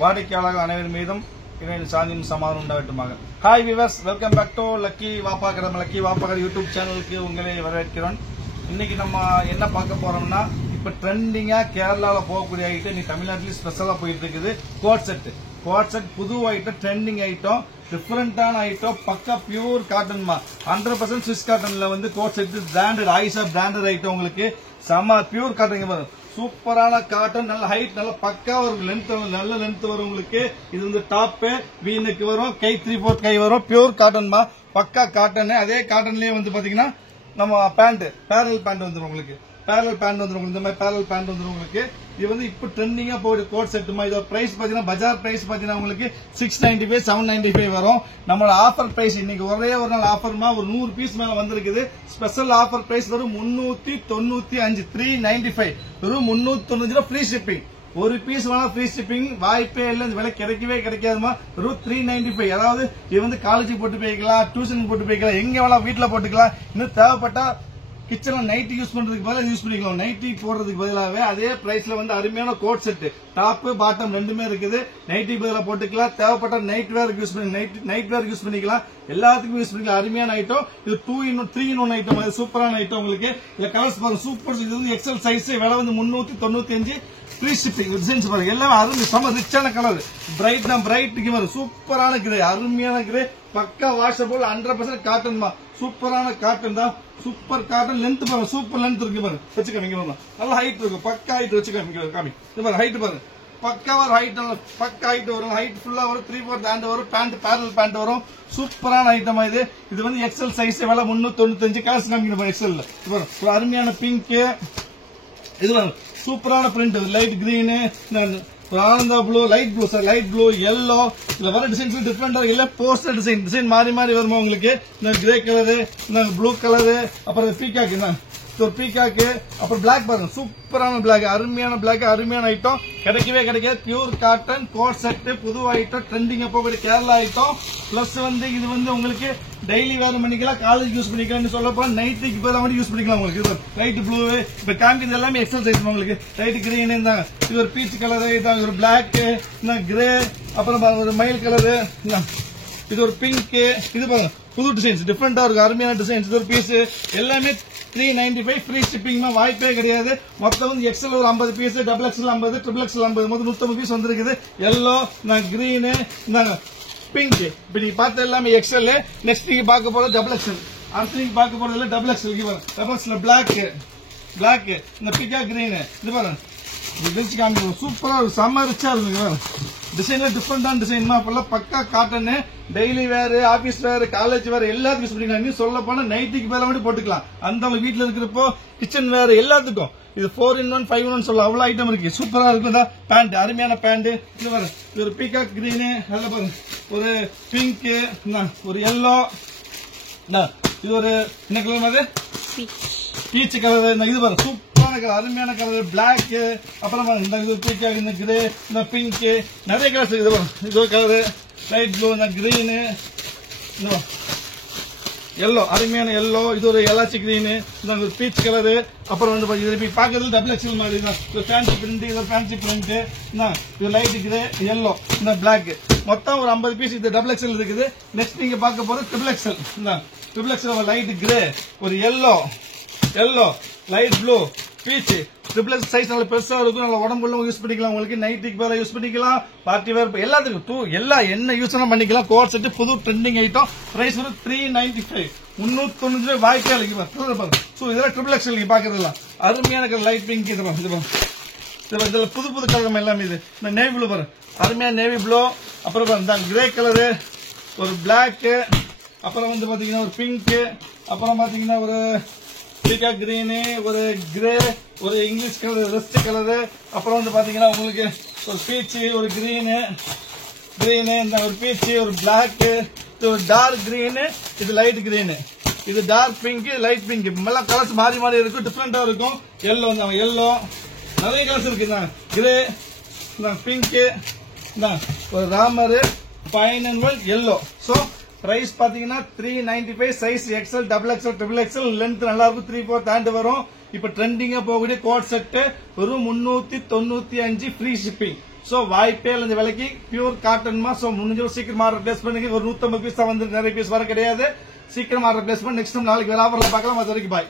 வாடிக்கையாளர்கள் அனைவர் மீதும் இறைவன் சாந்தியும் சமாதானம் உண்டாகட்டுமாக. Hi viewers, welcome back to lucky வாப்பாக்கடம் லக்கி வாப்பாக்கர் யூடியூப் சேனலுக்கு உங்களை வரவேற்கிறோம். இன்னைக்கு நம்ம என்ன பார்க்க போறோம்னா, இப்ப ட்ரெண்டிங்கா கேரளால போகக்கூடிய ஐட்டம் நீ தமிழ்நாட்டிலேயே ஸ்பெஷலா போயிட்டு இருக்குது. கோட் செட் புது ஐட்டம், ட்ரெண்டிங் ஐட்டம், டிஃபரெண்டான ஐட்டம், பக்கா பியூர் காட்டன் 100% ஸ்விஸ் காட்டன்ல வந்து coat set branded Ayesha branded item உங்களுக்கு செம்ம பியூர் காட்டன். சூப்பரான காட்டன், நல்ல ஹைட், நல்ல பக்கா ஒரு லென்த், நல்ல லென்த் வரும் உங்களுக்கு. இது வந்து டாப் வீனுக்கு வரும், கை 3/4 கை வரும், பியூர் காட்டன் பக்கா காட்டன். அதே காட்டன்லயே வந்து பாத்தீங்கன்னா நம்ம பேண்ட், பேரல் பேண்ட் வந்துடும் உங்களுக்கு. பேரல் பேண்ட் வந்துடும், இந்த மாதிரி பேரல் பேண்ட் வந்துடும் உங்களுக்கு. இது வந்து இப்ப ட்ரெண்டிங்கா போயிடு கோட் செட். இதோட பிரைஸ் பாத்தீங்கன்னா பஜார் பிரைஸ் பாத்தீங்கன்னா உங்களுக்கு 695 795 வரும். நம்மளோட ஆஃபர் பிரைஸ் இன்னைக்கு ஒரே ஒரு நாள் ஆஃபர்மா ஒரு 100 பீஸ் மேல வந்திருக்குது. ஸ்பெஷல் ஆஃபர் பிரைஸ் வரும் 395, 395 வெறும் 395 ஃப்ரீ ஷிப்பிங். ஒரு பீஸ் வேணா ஃப்ரீ ஷிப்பிங் வாய்ப்பே இல்லை. இந்த விலை கிடைக்கவே கிடைக்காதுமா. வெறும் 395. அதாவது இது வந்து காலேஜுக்கு போட்டு போய்க்கலாம், டியூஷனுக்கு போட்டு போய்க்கலாம், எங்க வேணா வீட்டுல போட்டுக்கலாம். இன்னும் தேவைப்பட்டா கிச்சன்ல நைட்டி யூஸ் பண்றதுக்கு பதிலாக யூஸ் பண்ணிக்கலாம். நைட்டி போடுறதுக்கு பதிலாகவே அதே பிரைஸ்ல வந்து அருமையான கோட் செட், டாப் பாட்டம் ரெண்டுமே இருக்குது. நைட்டி பதிலாக போட்டுக்கலாம். தேவைப்பட்ட நைட் வேருக்கு யூஸ் பண்ணி நைட் வேருக்கு யூஸ் பண்ணிக்கலாம். எல்லாத்துக்கும் யூஸ் பண்ணிக்கலாம். அருமையான ஐட்டம். இது 3 in 1 ஐட்டம். சூப்பரான ஐட்டம் உங்களுக்கு. இந்த கலர்ஸ் பாருங்க, சூப்பர். இது வந்து எக்ஸல் சைஸ். விலை வந்து 395 ஃப்ரீ ஷிப்பிங். டிசைன்ஸ் பாருங்க, எல்லாமே அருமை, செம ரிச்சான கலர். பிரைட் வரும். சூப்பரான கிரே, அருமையான கிரே, பக்கா வாஷபிள், 100% காட்டன். சூப்பரான காட்டன் தான். Super cotton. லென்த் பாருங்க, சூப்பர் லென்த் இருக்கு பாருங்க. வச்சுக்கோங்க, நல்ல ஹைட் இருக்கு, பக்கா ஹைட் வச்சுக்கோங்க. காமி இது பாருங்க, ஹைட் பாருங்க, பக்கா ஒரு ஹைட், பக்கா ஹைட் வரும். ஹைட் ஃபுல்லா வரும். 3/4 ஹேண்ட் வரும். பேண்ட் பேரல் பேண்ட் வரும். சூப்பரான ஐட்டமா இது. இது வந்து எக்ஸல் சைஸ். விலை 395. கலர்ஸ் காமிக்கணும் எக்ஸல். ஒரு அருமையான பிங்க், இது சூப்பரான print, light green, Ananda blue, light blue, sir light blue, yellow. இதுல வர டிசைன்ஸ் டிஃபரெண்டா இல்ல, போஸ்டர் டிசைன் மாறி வருமா உங்களுக்கு. இந்த கிரே கலரு, இந்த ப்ளூ கலரு, அப்புறம் பீகாக், ஒரு பீகாக்கு, அப்புறம் பிளாக் பாருங்க, சூப்பரான பிளாக், அருமையான பிளாக், அருமையான ஐட்டம். கிடைக்கவே கிடைக்காது. பியூர் காட்டன் கோட் செட், புது ஐட்டம், ட்ரெண்டிங் போகக்கூடிய கேரளா ஐட்டம். பிளஸ் வந்து இது வந்து உங்களுக்கு டெய்லி வேர் பண்ணிக்கலாம், காலேஜ் யூஸ் பண்ணிக்கலாம். சொல்ல போனா நைட்டுக்கு பதிலாக யூஸ் பண்ணிக்கலாம் உங்களுக்கு. லைட் ப்ளூ இப்ப காமிக்கிறது எல்லாமே எக்ஸல் சைஸ் உங்களுக்கு. லைட் கிரீன், இது ஒரு பீச் கலரு, இது ஒரு பிளாக், கிரே, அப்புறம் ஒரு மயில் கலரு, இது ஒரு பிங்க். இது பாருங்க, புது டிசைன்ஸ், டிஃபரெண்டா இருக்கு, அருமையான டிசைன்ஸ். இது ஒரு பீஸ். எல்லாமே 395 ஃப்ரீ ஷிப்பிங். வாய்ப்பே கிடையாது. மொத்தம் வந்து எக்ஸல் ஒரு 50 piece, double XL 50, triple XL 50, மொத்தம் 150 பீஸ் வந்திருக்குது. Yellow, green, pink. இப்ப நீங்க பார்த்த எல்லாமே எக்ஸல். நெக்ஸ்ட் நீங்க பார்க்க போறது டபுள் எக்ஸல். அடுத்து நீங்க பார்க்க போறது double XL. Double XL black, இந்த பிக்கா கிரீன். இது பாருங்க, சூப்பரா செம்ம ரிச்சா இருக்கு. டிசைன்ல டிஃபரெண்டான டிசைன். பக்கா காட்டன், டெய்லி வேர், ஆபீஸ் வேர், காலேஜ் வேர் எல்லாத்துக்கும் யூஸ் பண்ணிக்கலாம். சொல்ல போனா நைட்டுக்கு மேல மட்டும் போட்டுக்கலாம். அந்த வீட்டுல இருக்கிறப்போ கிச்சன் வேர் எல்லாத்துக்கும். இது 4 in 1 5 in 1 சொல்ல அவ்வளவு ஐட்டம் இருக்கு. சூப்பரா இருக்கு. பேண்ட், அருமையான பேண்ட். இது பாருங்க, இது ஒரு பீகாக் கிரீன், அதுல பாருங்க ஒரு பிங்க், ஒரு எல்லோ, இது ஒரு என்ன கலர் மாதிரி பீச் கலர். இது பாருங்க, சூப்பரான கலர், அருமையான கலர், பிளாக், அப்புறம் இந்த பீகாக், இந்த கிரே, இந்த பிங்க், நிறைய கலர்ஸ் இருக்குது. இது ஒரு colour, light blue, green, yellow, அருமையான எல்லோ. இது ஒரு எலாச்சி கிரீன், ஒரு பீச் கலரு. அப்புறம் வந்து பாக்குறது டபுள் எக்ஸல் மாதிரி ஃபேன்சி பிரிண்ட். இது ஒரு ஃபேன்சி பிரிண்ட். இது லைட் கிரே, எல்லோ, இந்த பிளாக். மொத்தம் ஒரு 50 பீஸ் இது டபுள் எக்ஸல் இருக்குது. நெக்ஸ்ட் நீங்க பார்க்க போறது triple XL. Triple XL light grey, ஒரு yellow, light blue, peach. Triple X size நல்ல பெருசா இருக்கும். நல்ல உடம்புல யூஸ் பண்ணிக்கலாம். உங்களுக்கு நைட்டுக்கு மேல யூஸ் பண்ணிக்கலாம், பார்ட்டி வேர், எல்லாத்துக்கும் என்ன யூஸ் பண்ணிக்கலாம். கோட் செட் புது ட்ரெண்டிங் ஐட்டம். பிரைஸ் வந்து 395, 390 வாய்ப்பே அளிக்கும். இதெல்லாம் ட்ரிபிள் எக்ஸ் நீங்க பாக்குறதுலாம் அருமையான கலர், லைட் பிங்க். இதுல புது கலர் எல்லாமே. இது இந்த நேவி ப்ளூ பாருங்க, அருமையான நேவி ப்ளூ. அப்புறம் கிரே கலரு, ஒரு பிளாக், அப்புறம் வந்து பாத்தீங்கன்னா ஒரு பிங்க், அப்புறம் பாத்தீங்கன்னா ஒரு பீகா கிரீன், ஒரு கிரே, ஒரு இங்கிலீஷ் கலர், ரெஸ்ட் கலரு. அப்புறம் வந்து பாத்தீங்கன்னா உங்களுக்கு ஒரு பீச், ஒரு கிரீன், இந்த ஒரு பீச், ஒரு பிளாக், ஒரு டார்க் கிரீன், இது லைட் கிரீன், இது டார்க் பிங்க், லைட் பிங்க். எல்லாம் கலர்ஸ் மாறி இருக்கும், டிஃபரெண்டா இருக்கும். எல்லோ, நிறைய கலர்ஸ் இருக்கு. கிரே, பிங்க், ஒரு ராமர், fine and white, yellow. So price பாத்தீங்கன்னா 395. Size XL, double XL, triple XL. Length நல்லா இருக்கும், 3/4 ஹேண்ட் வரும். இப்ப ட்ரெண்டிங்கா போகக்கூடிய கோட் செட் வெறும் 395 ஃப்ரீ ஷிப்பிங். சோ வாய்ப்பே இல்ல இந்த விலைக்கு பியூர் காட்டன்மா. சோ முடிஞ்ச சீக்கிரமா ரிப்ளேஸ் பண்ணுங்க. ஒரு 150 பீஸ் தான் வந்து நிறைய பீஸ் வர கிடையாது. சீக்கிரமா ரிப்ளேஸ் பண்ணி நெக்ஸ்ட் நாளைக்கு வேற ஆஃபர்ல பார்க்கலாம். அது வரைக்கும் பாய்.